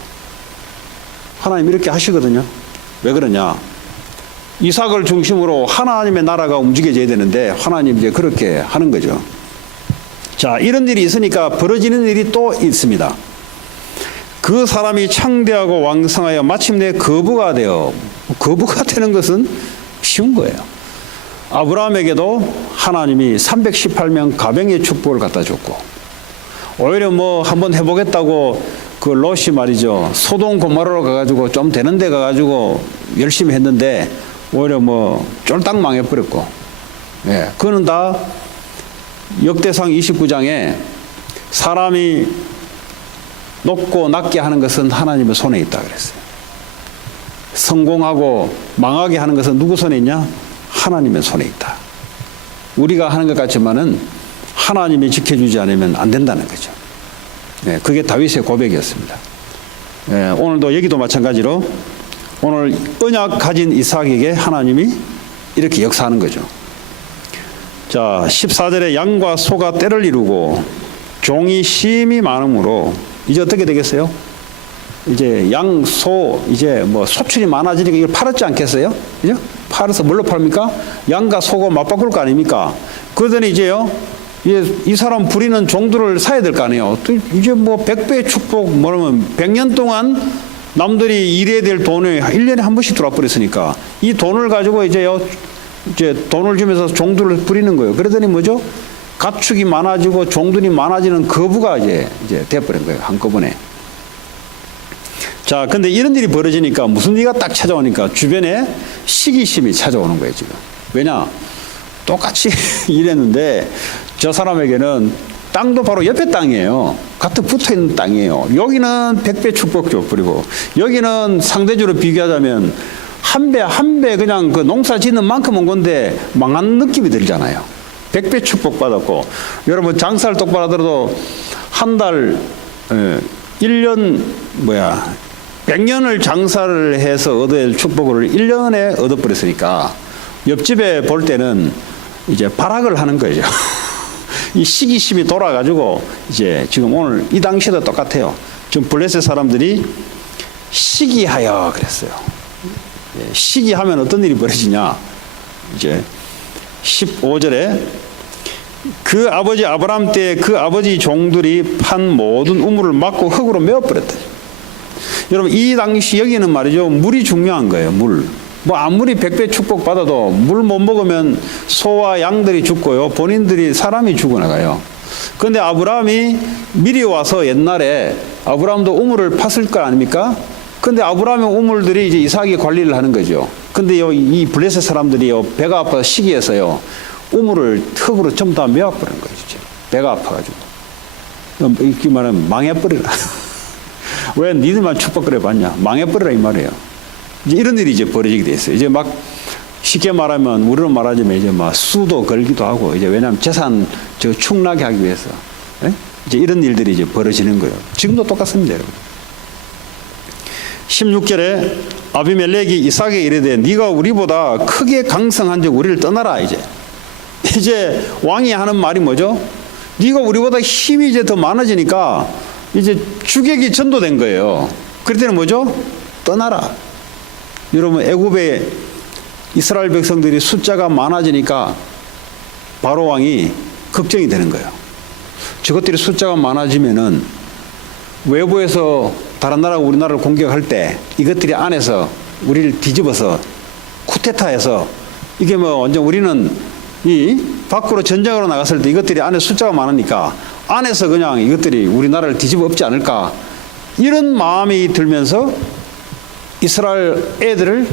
하나님 이렇게 하시거든요. 왜 그러냐? 이삭을 중심으로 하나님의 나라가 움직여져야 되는데 하나님 이제 그렇게 하는 거죠. 자, 이런 일이 있으니까 벌어지는 일이 또 있습니다. 그 사람이 창대하고 왕성하여 마침내 거부가 되어, 거부가 되는 것은 쉬운 거예요. 아브라함에게도 하나님이 318명 가병의 축복을 갖다 줬고, 오히려 뭐 한번 해보겠다고 그 롯이 말이죠, 소돔 고모라로 가가지고 좀 되는 데 가가지고 열심히 했는데 오히려 뭐 쫄딱 망해버렸고, 예, 그거는 다 역대상 29장에 사람이 높고 낮게 하는 것은 하나님의 손에 있다 그랬어요. 성공하고 망하게 하는 것은 누구 손에 있냐? 하나님의 손에 있다. 우리가 하는 것 같지만은 하나님이 지켜주지 않으면 안 된다는 거죠. 네, 그게 다윗의 고백이었습니다. 네, 오늘도 여기도 마찬가지로 오늘 언약 가진 이삭에게 하나님이 이렇게 역사하는 거죠. 자, 14절에 양과 소가 때를 이루고 종이 심이 많으므로 이제 어떻게 되겠어요? 이제 양, 소, 이제 뭐 소출이 많아지니까 이걸 팔았지 않겠어요? 그죠? 팔아서 뭘로 팔입니까? 양과 소가 맞바꿀 거 아닙니까? 그러더니 이제요, 이 사람 부리는 종들을 사야 될 거 아니에요. 또 이제 뭐 100배의 축복, 뭐라면 100년 동안 남들이 일해야 될 돈을 1년에 한 번씩 들어와 버렸으니까 이 돈을 가지고 이제 돈을 주면서 종들을 부리는 거예요. 그러더니 뭐죠? 가축이 많아지고 종들이 많아지는 거부가 이제 돼버린 거예요. 한꺼번에. 자, 근데 이런 일이 벌어지니까 무슨 일이 딱 찾아오니까 주변에 시기심이 찾아오는 거예요, 지금. 왜냐? 똑같이 일했는데 저 사람에게는 땅도 바로 옆에 땅이에요. 같은 붙어 있는 땅이에요. 여기는 100배 축복 줘버리고 여기는 상대적으로 비교하자면 한 배 그냥 그 농사 짓는 만큼 온 건데 망한 느낌이 들잖아요. 100배 축복 받았고, 여러분 장사를 똑바로 하더라도 한 달, 1년 100년을 장사를 해서 얻어야 할 축복을 1년에 얻어버렸으니까 옆집에 볼 때는 이제 발악을 하는 거죠. 이 시기심이 돌아가지고 이제 지금 오늘 이 당시도 똑같아요. 지금 블레셋 사람들이 시기하여 그랬어요. 시기하면 어떤 일이 벌어지냐? 이제 15절에 그 아버지 아브라함 때 그 아버지 종들이 판 모든 우물을 막고 흙으로 메워버렸다. 여러분 이 당시 여기는 말이죠, 물이 중요한 거예요. 물. 뭐 아무리 100배 축복 받아도 물 못 먹으면 소와 양들이 죽고요, 본인들이 사람이 죽어나가요. 그런데 아브라함이 미리 와서 옛날에 아브라함도 우물을 팠을 거 아닙니까? 근데 아브라함의 우물들이 이제 이삭이 관리를 하는 거죠. 근데 이 블레셋 사람들이 배가 아파서 시기해서요, 우물을 흙으로 전부 다 메워버린 거예요. 진짜. 배가 아파가지고. 이렇게 말하면 망해버리라. 왜 니들만 축복그래 봤냐? 망해버리라 이 말이에요. 이제 이런 일이 이제 벌어지게 돼 있어요. 이제 막 쉽게 말하면 우리로 말하자면 이제 막 수도 걸기도 하고, 이제 왜냐하면 재산 저 축나게 하기 위해서. 예? 이제 이런 일들이 이제 벌어지는 거예요. 지금도 똑같습니다, 여러분. 16절에 아비멜렉이 이삭에게 이르되 네가 우리보다 크게 강성한 적 우리를 떠나라. 이제 왕이 하는 말이 뭐죠? 네가 우리보다 힘이 이제 더 많아지니까 이제 주객이 전도된 거예요. 그럴 때는 뭐죠? 떠나라. 여러분, 애굽의 이스라엘 백성들이 숫자가 많아지니까 바로 왕이 걱정이 되는 거예요. 저것들이 숫자가 많아지면은 외부에서 다른 나라가 우리나라를 공격할 때 이것들이 안에서 우리를 뒤집어서 쿠데타해서 이게 뭐 완전 우리는 이 밖으로 전쟁으로 나갔을 때 이것들이 안에 숫자가 많으니까 안에서 그냥 이것들이 우리나라를 뒤집어 엎지 않을까, 이런 마음이 들면서 이스라엘 애들을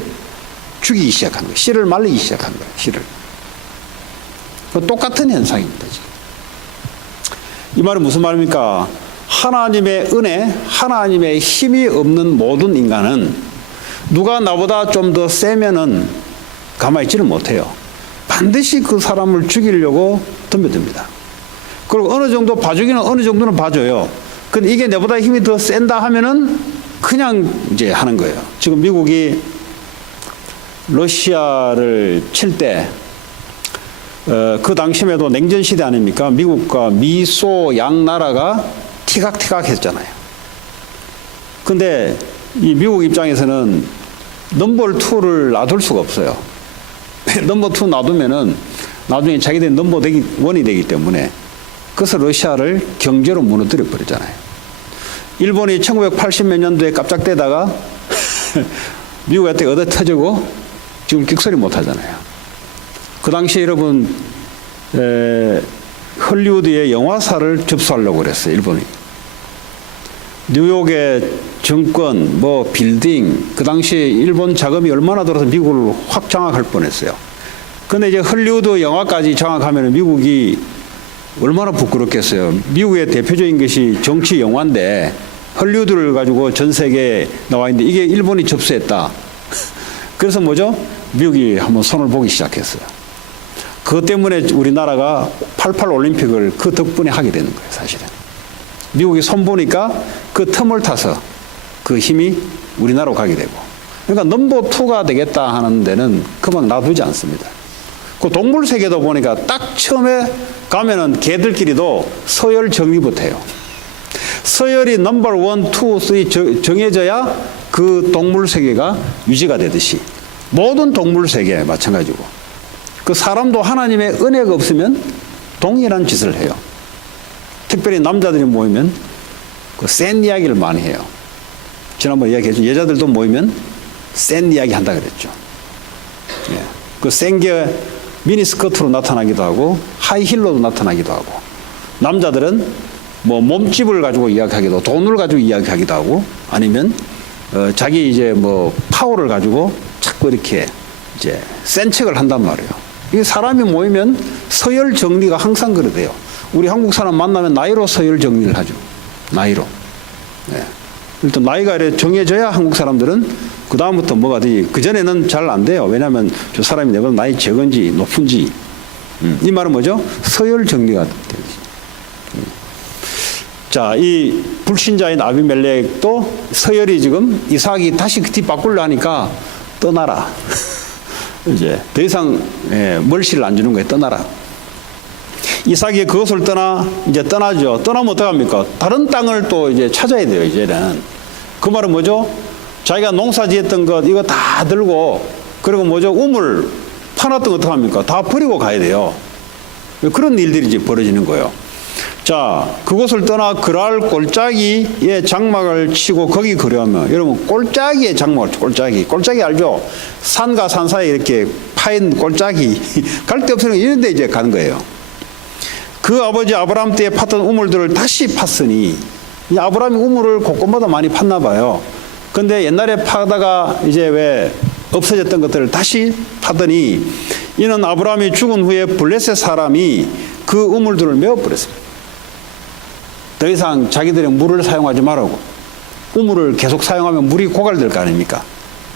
죽이기 시작한 거예요. 씨를 말리기 시작한 거예요. 씨를. 똑같은 현상입니다, 지금. 이 말은 무슨 말입니까? 하나님의 은혜, 하나님의 힘이 없는 모든 인간은 누가 나보다 좀 더 세면은 가만히 있지를 못해요. 반드시 그 사람을 죽이려고 덤벼듭니다. 그리고 어느 정도 봐주기는 어느 정도는 봐줘요. 근데 이게 내보다 힘이 더 센다 하면은 그냥 이제 하는 거예요. 지금 미국이 러시아를 칠 때 그 당시에도 냉전 시대 아닙니까? 미국과 미소 양 나라가 티각티각 했잖아요. 근데 이 미국 입장에서는 넘버 2를 놔둘 수가 없어요. 넘버 2 놔두면은 나중에 자기들이 넘버 1이 되기 때문에, 그래서 러시아를 경제로 무너뜨려 버렸잖아요. 일본이 1980몇 년도에 깜짝대다가 미국한테 얻어 터지고 지금 끽소리 못 하잖아요. 그 당시에 여러분 헐리우드의 영화사를 접수하려고 그랬어요, 일본이. 뉴욕의 정권, 뭐 빌딩, 그 당시에 일본 자금이 얼마나 들어서 미국을 확 장악할 뻔했어요. 근데 이제 헐리우드 영화까지 장악하면 미국이 얼마나 부끄럽겠어요. 미국의 대표적인 것이 정치 영화인데 헐리우드를 가지고 전 세계에 나와 있는데 이게 일본이 접수했다. 그래서 뭐죠? 미국이 한번 손을 보기 시작했어요. 그것 때문에 우리나라가 88 올림픽을 그 덕분에 하게 되는 거예요, 사실은. 미국이 손 보니까 그 틈을 타서 그 힘이 우리나라로 가게 되고. 그러니까 넘버 2가 되겠다 하는 데는 그만 놔두지 않습니다. 그 동물 세계도 보니까 딱 처음에 가면은 개들끼리도 서열 정리부터 해요. 서열이 넘버 1, 2, 3 정해져야 그 동물 세계가 유지가 되듯이 모든 동물 세계 마찬가지고, 그 사람도 하나님의 은혜가 없으면 동일한 짓을 해요. 특별히 남자들이 모이면 그 센 이야기를 많이 해요. 지난번에 이야기했죠. 여자들도 모이면 센 이야기 한다 그랬죠. 예. 그 센 게 미니스커트로 나타나기도 하고 하이힐로도 나타나기도 하고, 남자들은 뭐 몸집을 가지고 이야기하기도 하고 돈을 가지고 이야기하기도 하고, 아니면 자기 이제 뭐 파워를 가지고 자꾸 이렇게 이제 센 척을 한단 말이에요. 이 사람이 모이면 서열 정리가 항상 그러대요. 우리 한국 사람 만나면 나이로 서열 정리를 하죠. 나이로. 네. 일단 나이가 이렇게 정해져야 한국 사람들은 그 다음부터 뭐가 되지. 그 전에는 잘 안 돼요. 왜냐하면 저 사람이 내보다 나이 적은지 높은지. 이 말은 뭐죠? 서열 정리가 되지. 자, 이 불신자인 아비멜렉도 서열이 지금 이삭이 다시 뒤바꾸려 하니까 떠나라. 이제 더 이상 멀씨를 안 주는 거예요. 떠나라. 이삭이 그것을 이제 떠나죠. 떠나면 어떡합니까? 다른 땅을 또 이제 찾아야 돼요, 이제는. 그 말은 뭐죠? 자기가 농사 지었던 것, 이거 다 들고, 그리고 뭐죠? 우물 파놨던 거 어떡합니까? 다 버리고 가야 돼요. 그런 일들이 이제 벌어지는 거예요. 자, 그곳을 떠나 그랄 골짜기에 장막을 치고 거기 거류하며, 여러분 골짜기에 장막을 쳐. 골짜기 알죠? 산과 산 사이에 이렇게 파인 골짜기 갈 데 없으면 이런 데 이제 가는 거예요. 그 아버지 아브라함 때에 팠던 우물들을 다시 팠으니, 이 아브라함이 우물을 곳곳마다 많이 팠나 봐요. 근데 옛날에 파다가 이제 왜 없어졌던 것들을 다시 파더니, 이는 아브라함이 죽은 후에 블레셋 사람이 그 우물들을 메워버렸습니다. 더 이상 자기들의 물을 사용하지 말라고. 우물을 계속 사용하면 물이 고갈될 거 아닙니까?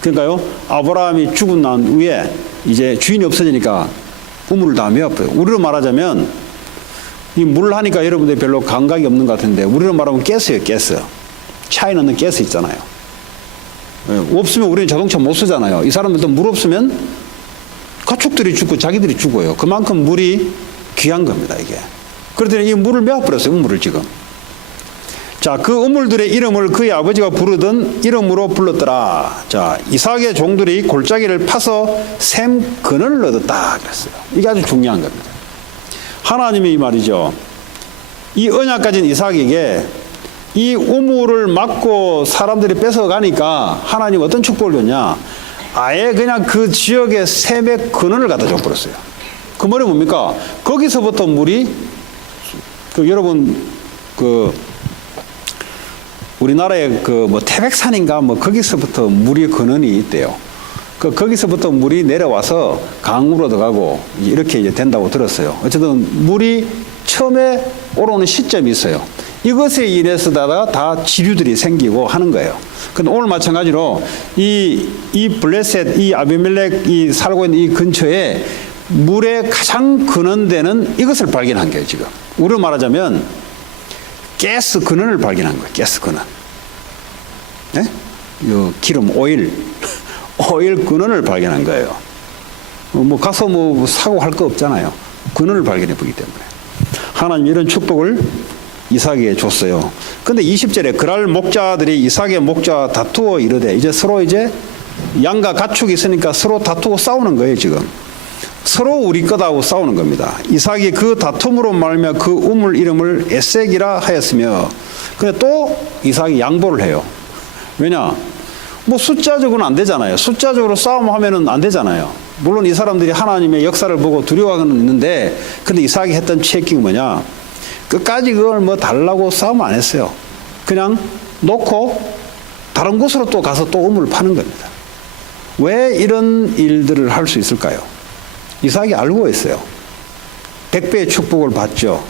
그러니까요, 아브라함이 죽은 난 후에 이제 주인이 없어지니까 우물을 다 메워버려요. 우리로 말하자면 이 물 하니까 여러분들 별로 감각이 없는 것 같은데 우리는 말하면 가스예요, 가스. 차에 넣는 가스 있잖아요. 없으면 우리는 자동차 못 쓰잖아요. 이 사람들도 물 없으면 가축들이 죽고 자기들이 죽어요. 그만큼 물이 귀한 겁니다, 이게. 그러더니 이 물을 메워버렸어요, 우물을 지금. 자, 그 우물들의 이름을 그의 아버지가 부르던 이름으로 불렀더라. 자, 이삭의 종들이 골짜기를 파서 샘 근원을 얻었다 그랬어요. 이게 아주 중요한 겁니다. 하나님이 말이죠, 이 언약 가진 이삭에게 이 우물을 막고 사람들이 뺏어가니까 하나님 어떤 축복을 줬냐, 아예 그냥 그 지역의 샘의 근원을 갖다 줘버렸어요. 그 말이 뭡니까? 거기서부터 물이, 여러분 우리나라에 태백산인가 거기서부터 물이 근원이 있대요. 거기서부터 물이 내려와서 강으로 들어가고 이렇게 이제 된다고 들었어요. 어쨌든 물이 처음에 오르는 시점이 있어요. 이것에 인해서 다 지류들이 생기고 하는 거예요. 근데 오늘 마찬가지로 이 블레셋, 이 아비멜렉이 살고 있는 이 근처에 물의 가장 근원되는 이것을 발견한 거예요, 지금. 우리로 말하자면 가스 근원을 발견한 거예요, 가스 근원. 네? 기름, 오일 근원을 발견한 거예요. 가서 사고 할 거 없잖아요. 근원을 발견해 보기 때문에. 하나님 이런 축복을 이삭에게 줬어요. 근데 20절에 그랄 목자들이 이삭의 목자와 다투어 이르되, 이제 서로 양과 가축이 있으니까 서로 다투고 싸우는 거예요, 지금. 서로 우리 거다고 싸우는 겁니다. 이삭이 그 다툼으로 말미암아 그 우물 이름을 에색이라 하였으며, 근데 또 이삭이 양보를 해요. 왜냐? 숫자적으로는 안 되잖아요. 숫자적으로 싸움하면은 안 되잖아요. 물론 이 사람들이 하나님의 역사를 보고 두려워하고는 있는데, 근데 이삭이 했던 체킹이 뭐냐? 끝까지 그걸 달라고 싸움 안 했어요. 그냥 놓고 다른 곳으로 또 가서 또 우물을 파는 겁니다. 왜 이런 일들을 할 수 있을까요? 이삭이 알고 있어요. 100배의 축복을 받죠.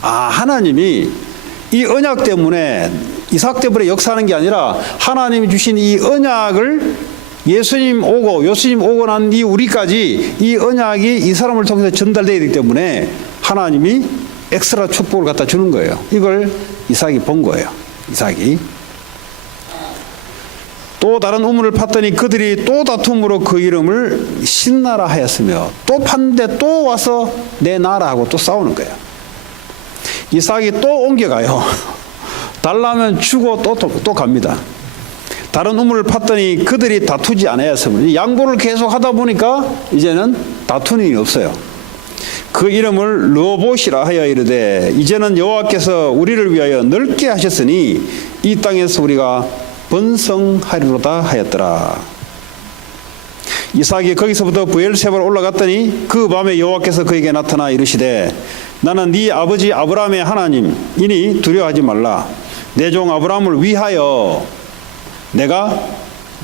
하나님이 이 언약 때문에, 이삭 때문에 역사하는 게 아니라 하나님이 주신 이 언약을 예수님 오고 난 이 우리까지 이 언약이 이 사람을 통해서 전달되어야 되기 때문에 하나님이 엑스트라 축복을 갖다 주는 거예요. 이걸 이삭이 본 거예요. 이삭이. 또 다른 우물을 팠더니 그들이 또 다툼으로 그 이름을 신나라 하였으며, 또 팠는데 또 와서 내 나라 하고 또 싸우는 거예요. 이삭이 또 옮겨가요. 달라면 주고 또 갑니다. 다른 우물을 팠더니 그들이 다투지 않았으므로, 양보를 계속 하다 보니까 이제는 다투는 일이 없어요. 그 이름을 르호봇이라 하여 이르되, 이제는 여호와께서 우리를 위하여 넓게 하셨으니 이 땅에서 우리가 번성하리로다 하였더라. 이삭이 거기서부터 브엘세바로 올라갔더니 그 밤에 여호와께서 그에게 나타나 이르시되, 나는 네 아버지 아브라함의 하나님이니 두려워하지 말라. 내 종 아브라함을 위하여 내가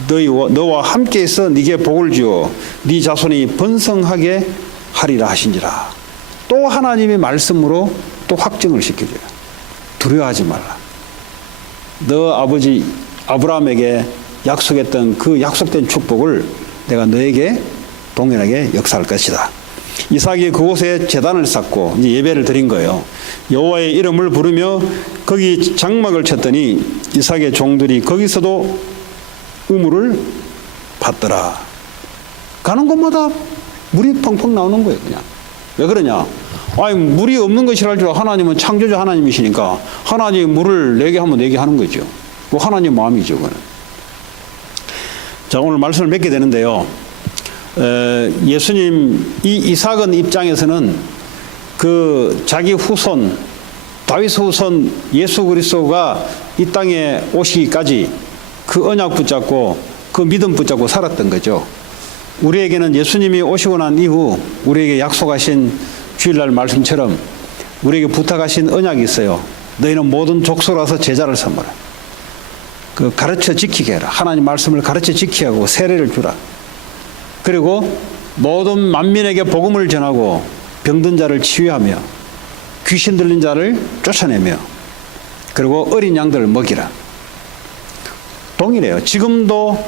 너와 함께 있어 네게 복을 주어 네 자손이 번성하게 하리라 하신지라. 또 하나님의 말씀으로 또 확증을 시켜줘요. 두려워하지 말라. 너 아버지 아브라함에게 약속했던 그 약속된 축복을 내가 너에게 동일하게 역사할 것이다. 이삭이 그곳에 제단을 쌓고 이제 예배를 드린 거예요. 여호와의 이름을 부르며 거기 장막을 쳤더니 이삭의 종들이 거기서도 우물을 팠더라. 가는 곳마다 물이 펑펑 나오는 거예요, 그냥. 왜 그러냐? 물이 없는 것이라 할 줄 하나님은 창조주 하나님이시니까 하나님이 물을 내게 하면 내게 하는 거죠. 하나님 마음이죠, 그거는. 자, 오늘 말씀을 맺게 되는데요. 예수님, 이삭은 입장에서는 그 자기 후손, 다윗 후손 예수 그리스도가 이 땅에 오시기까지 그 언약 붙잡고 그 믿음 붙잡고 살았던 거죠. 우리에게는 예수님이 오시고 난 이후 우리에게 약속하신 주일날 말씀처럼 우리에게 부탁하신 언약이 있어요. 너희는 모든 족속으로서 제자를 삼으라. 그 가르쳐 지키게 해라. 하나님 말씀을 가르쳐 지키게 하고 세례를 주라. 그리고 모든 만민에게 복음을 전하고 병든 자를 치유하며 귀신 들린 자를 쫓아내며 그리고 어린 양들을 먹이라. 동일해요. 지금도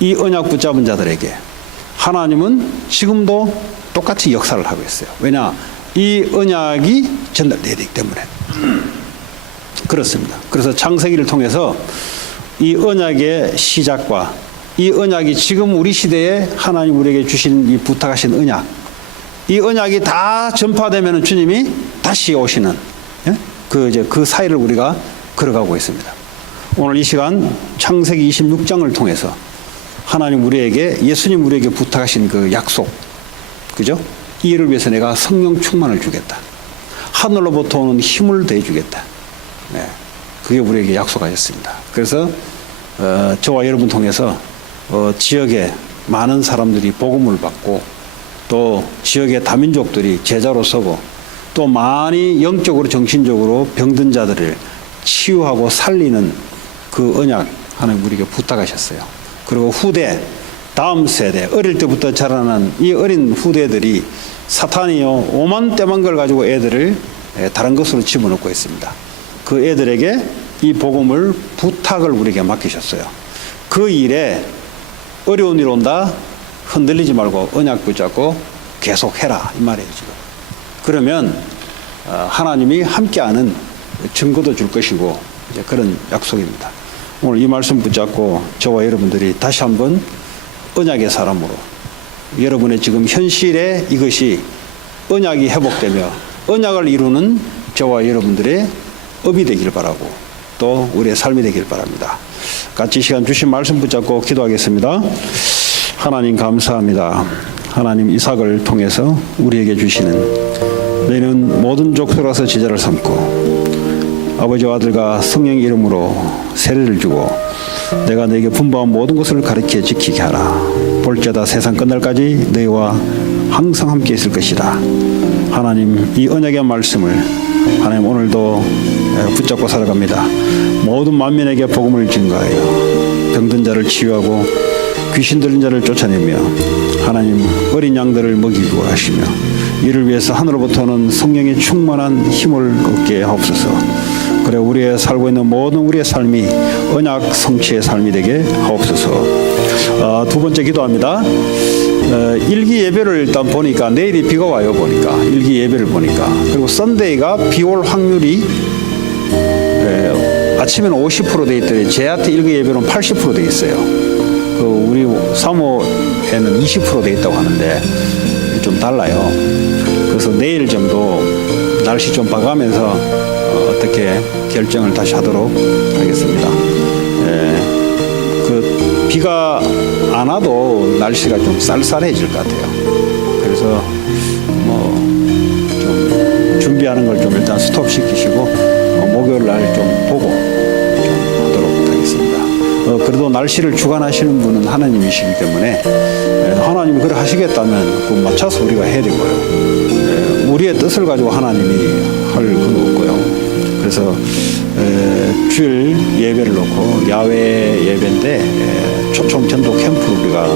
이 언약 붙잡은 자들에게 하나님은 지금도 똑같이 역사를 하고 있어요. 왜냐? 이 언약이 전달돼야 되기 때문에 그렇습니다. 그래서 창세기를 통해서 이 언약의 시작과 이 언약이 지금 우리 시대에 하나님 우리에게 주신 이 부탁하신 언약, 이 언약이 다 전파되면 주님이 다시 오시는 그 사이를 우리가 걸어가고 있습니다. 오늘 이 시간 창세기 26장을 통해서 하나님 우리에게, 예수님 우리에게 부탁하신 그 약속, 그죠? 이 일을 위해서 내가 성령 충만을 주겠다. 하늘로부터 오는 힘을 더해주겠다. 네, 그게 우리에게 약속하셨습니다. 그래서 저와 여러분 통해서 지역에 많은 사람들이 복음을 받고 또 지역의 다민족들이 제자로 서고 또 많이 영적으로 정신적으로 병든 자들을 치유하고 살리는 그 언약 하나님 우리에게 부탁하셨어요. 그리고 후대, 다음 세대, 어릴 때부터 자라난 이 어린 후대들이 사탄이요 오만 때만 걸 가지고 애들을 다른 것으로 집어넣고 있습니다. 그 애들에게 이 복음을 부탁을 우리에게 맡기셨어요. 그 일에 어려운 일 온다 흔들리지 말고 언약 붙잡고 계속 해라 이 말이에요 지금. 그러면 하나님이 함께하는 증거도 줄 것이고 이제 그런 약속입니다. 오늘 이 말씀 붙잡고 저와 여러분들이 다시 한번 언약의 사람으로 여러분의 지금 현실에 이것이 언약이 회복되며 언약을 이루는 저와 여러분들의 업이 되길 바라고 또 우리의 삶이 되길 바랍니다. 같이 시간 주신 말씀 붙잡고 기도하겠습니다. 하나님 감사합니다. 하나님 이삭을 통해서 우리에게 주시는 너희는 모든 족속에서 제자를 삼고 아버지와 아들과 성령의 이름으로 세례를 주고 내가 너에게 분부한 모든 것을 가르쳐 지키게 하라. 볼지어다 세상 끝날까지 너희와 항상 함께 있을 것이다. 하나님 이 언약의 말씀을 하나님 오늘도 붙잡고 살아갑니다. 모든 만민에게 복음을 증거하여 병든 자를 치유하고 귀신 들린 자를 쫓아내며 하나님 어린 양들을 먹이고 하시며 이를 위해서 하늘로부터는 성령의 충만한 힘을 얻게 하옵소서. 그래 우리의 살고 있는 모든 우리의 삶이 언약 성취의 삶이 되게 하옵소서. 두 번째 기도합니다. 일기 예배를 일단 보니까 내일이 비가 와요. 보니까 일기 예배를 보니까 그리고 썬데이가 비 올 확률이 아침에는 50% 돼 있더니 제한테 일기 예배는 80% 돼 있어요. 우리 사모에는 20% 돼 있다고 하는데 좀 달라요. 그래서 내일 정도 날씨 좀 봐가면서 어떻게 결정을 다시 하도록 하겠습니다. 그 비가 안 와도 날씨가 좀 쌀쌀해질 것 같아요. 그래서 뭐 좀 준비하는 걸 좀 일단 스톱 시키시고 목요일 날 좀 보고 좀 하도록 하겠습니다. 그래도 날씨를 주관하시는 분은 하나님이시기 때문에 하나님이 그래 하시겠다면 그 맞춰서 우리가 해야 되고요. 우리의 뜻을 가지고 하나님이 할 건 없고요. 그래서 주일 예배를 놓고 야외 예배인데 초청 전도 캠프를 우리가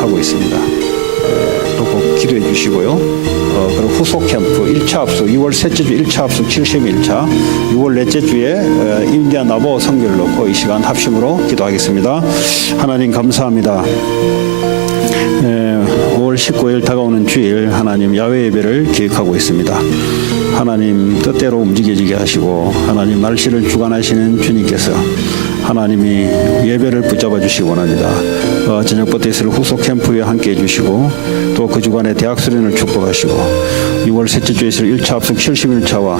하고 있습니다. 또 꼭 기도해 주시고요. 그리고 후속 캠프 1차 합숙 2월 셋째 주 1차 합숙 71차 6월 넷째 주에 인디아 나보 선교를 놓고 이 시간 합심으로 기도하겠습니다. 하나님 감사합니다. 5월 19일 다가오는 주일 하나님 야외 예배를 계획하고 있습니다. 하나님 뜻대로 움직여지게 하시고 하나님 날씨를 주관하시는 주님께서 하나님이 예배를 붙잡아 주시기 원합니다. 저녁부터 있을 후속 캠프에 함께해 주시고 또 그 주간에 대학 수련을 축복하시고 6월 셋째 주에 있을 1차 합숙 71차와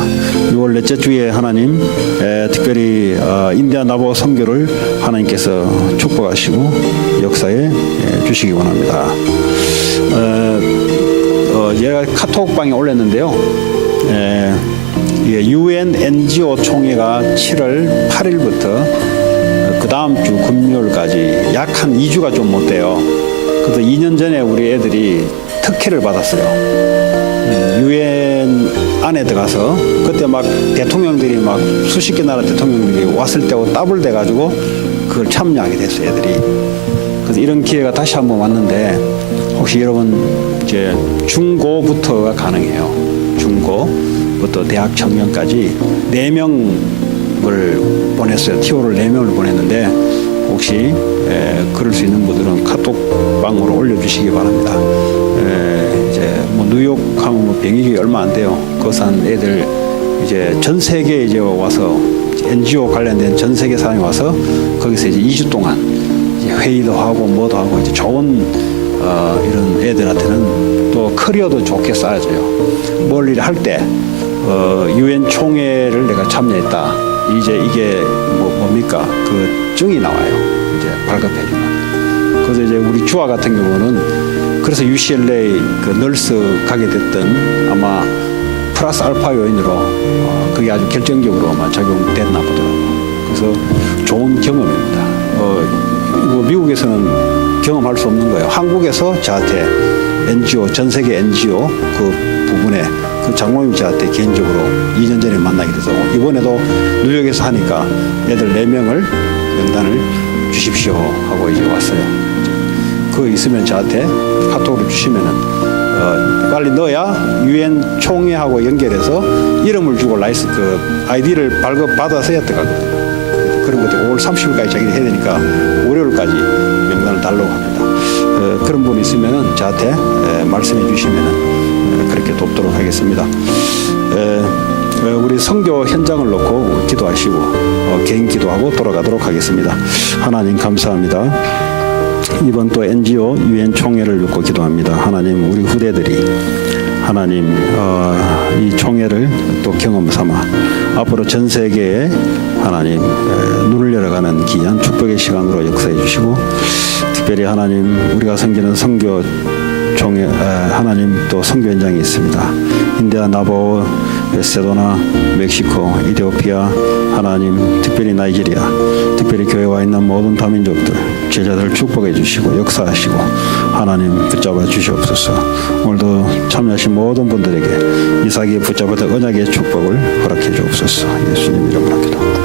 6월 넷째 주에 하나님 특별히 인디아 나보 선교를 하나님께서 축복하시고 역사에 주시기 원합니다. 제가 카톡방에 올렸는데요. UN NGO 총회가 7월 8일부터 그 다음 주 금요일까지 약 한 2주가 좀 못 돼요. 그래서 2년 전에 우리 애들이 특혜를 받았어요. UN 안에 들어가서 그때 막 대통령들이 막 수십 개 나라 대통령들이 왔을 때하고 더블 돼가지고 그걸 참여하게 됐어요, 애들이. 그래서 이런 기회가 다시 한번 왔는데 혹시 여러분 이제 중고부터가 가능해요. 중고부터 대학 청년까지 4명을 보냈어요. 티오를 4명을 보냈는데 혹시 그럴 수 있는 분들은 카톡방으로 올려주시기 바랍니다. 이제 뭐 뉴욕하면 뭐 비행기 얼마 안 돼요. 거산 애들 이제 전 세계 이제 와서 NGO 관련된 전 세계 사람이 와서 거기서 이제 2주 동안 이제 회의도 하고 뭐도 하고 이제 좋은 이런 애들한테는 또 커리어도 좋게 쌓아줘요. 뭘 일 할 때 유엔 총회를 내가 참여했다. 이제 이게 뭡니까? 그 증이 나와요. 이제 발급해주면. 그래서 이제 우리 주아 같은 경우는 그래서 UCLA 그 널스 가게 됐던 아마 플러스 알파 요인으로 그게 아주 결정적으로 아마 작용됐나 보더라고요. 그래서 좋은 경험입니다. 이거 미국에서는 경험할 수 없는 거예요. 한국에서 저한테 NGO, 전 세계 NGO 그 부분에 그 장모님 저한테 개인적으로 2년 전에 만나게 돼서 이번에도 뉴욕에서 하니까 애들 4명을 명단을 주십시오 하고 이제 왔어요. 그거 있으면 저한테 카톡으로 주시면은 빨리 넣어야 유엔 총회하고 연결해서 이름을 주고 그 아이디를 발급받아서 해야 되거든요. 그런 것들 5월 30일까지 자기들이 해야 되니까 월요일까지 명단을 달라고 합니다. 그런 분 있으면은 저한테 말씀해 주시면은 그렇게 돕도록 하겠습니다. 우리 선교 현장을 놓고 기도하시고 개인 기도하고 돌아가도록 하겠습니다. 하나님 감사합니다. 이번 또 NGO 유엔 총회를 놓고 기도합니다. 하나님 우리 후대들이 하나님 이 총회를 또 경험 삼아 앞으로 전 세계에 하나님 눈을 열어가는 귀한 축복의 시간으로 역사해 주시고 특별히 하나님 우리가 섬기는 선교 총회 하나님 또 선교 현장이 있습니다. 인디아, 나보, 세도나, 멕시코, 이디오피아 하나님 특별히 나이지리아 특별히 교회에 와 있는 모든 다민족들 제자들 축복해 주시고 역사하시고 하나님 붙잡아 주시옵소서. 오늘도 참여하신 모든 분들에게 이삭이 붙잡았던 언약의 축복을 허락해 주옵소서. 예수님 이름으로 기도합니다.